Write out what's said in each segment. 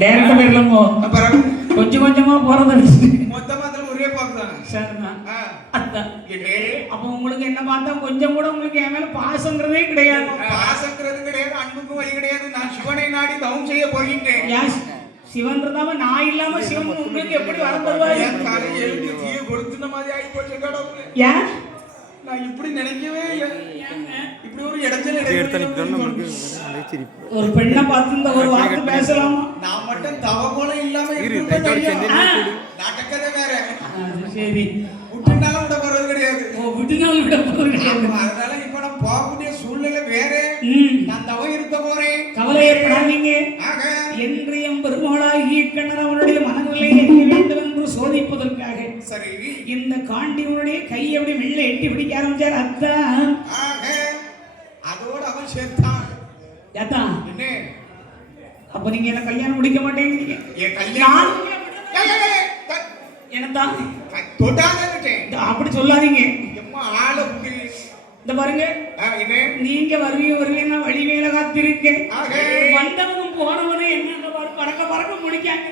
டைரக்டா போயிடலாமோ? கொஞ்சம் கொஞ்சமா போறது மொத்தமா ஒரே பார்க்கலாம். சரிதான். அதான் அப்ப உங்களுக்கு என்ன பார்த்தா கொஞ்சம் கூட உங்களுக்கு என் மேல பாசங்கிறதே கிடையாது. பாசங்கிறது கிடையாது, அன்புக்கும் வழி கிடையாது. நான் சிவனை நாடி தவம் செய்ய போகின்றேன். சிவன் இருந்தாம நான் இல்லாம சிவன் உங்களுக்கு எப்படி வரப்படுவாரு? கொடுத்துன மாதிரி ஆகி போச்சு கடவுளே. ஏன் நான் இப்படி நினைக்கவே இல்லை. இப்படி ஒரு இடத்துல ஒரு பெண்ணை பார்த்து இந்த ஒரு வார்த்தை பேசலாமா? நான் மட்டும் தவகோல இல்லாம நாட்டக்கதை வேற. சரி, விட்டுனாலும் விட போறது கிடையாது. விட்டுனாலும் விட போறது கிடையாது. அதனால இப்ப நான் போகக்கூடிய சூழ்நிலை வேற. நான் தவம் இருக்க போறேன். கவலை ஏற்படாதீங்க. என்று எம் பெருமாளாகிய கண்ணன் அவனுடைய மனநிலை அறிய வேண்டும் என்று சோதிப்பதற்காக சரி இந்த காண்டியவனுடைய கையை அப்படி மெல்ல எட்டி பிடிக்க ஆரம்பிச்சார். அத்தான் அதோட அவன் சேர்த்தான். ஏத்தான் என்ன அப்ப நீங்க என்ன கல்யாணம் முடிக்க மாட்டேங்கிறீங்க? என் கல்யாணம் என்னத்தான் அப்படி சொல்லாதீங்க. ஆளை இந்த பாருங்க, நீங்க வருவீங்கன்னா வழி மேல காத்திருக்கேன். வந்தவனும் போனவனும் என்ன பறக்க பறக்க முடிக்காங்க.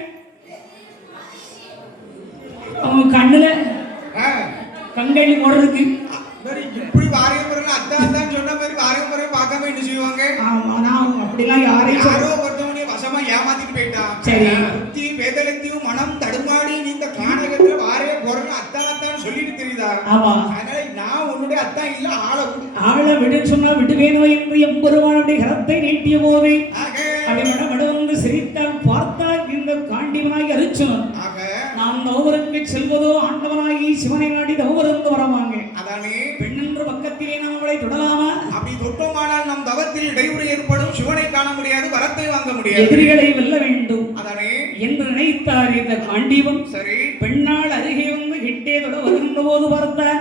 அவங்க கண்ணுல கண்களி போடுறதுக்கு இப்படி வாரிய முறையில் அத்தான் சொன்ன மாதிரி வாரிய முறையை பார்க்காம என்ன செய்வாங்க? அப்படிலாம் யாரையும் யாரோ ஒருத்தவனைய வசமா ஏமாத்திட்டு போயிட்டான். சரி, புத்தி வேதலத்தையும் மனம் தடுமாடி நீங்க காணகத்துல வாரிய போறன்னு அத்தான் சொல்லிட்டு தெரியுதா? ஆமா. அதனால நான் உன்னுடைய அத்தான் இல்ல, ஆளை விடுன்னு சொன்னா விடுவேனோ என்று எம்பெருமானுடைய கரத்தை நீட்டிய போது அப்படி மட வந்து சிரித்தால் பார்த்தால் இந்த காண்டிவனாகி அரிச்சவன் நாம் தவறுக்கு செல்வதோ ஆண்டவனாகி சிவனை நாடி தவறுந்து வரவாங்க. அதானே பெண்ணென்ற பக்கத்திலே நாம் அவளை தொடலாமா? அப்படி தொட்டோமானால் நம் தவத்தில் இடையூறு ஏற்படும். சிவனை காண முடியாது, வரத்தை வாங்க முடியாது, எதிரிகளை வெல்ல வேண்டும். அதானே என்று நினைத்தார் இந்த காண்டீவன். சரி, பெண்ணால் அருகே வந்து கிட்டே தொட வருகின்ற போது பார்த்தார்.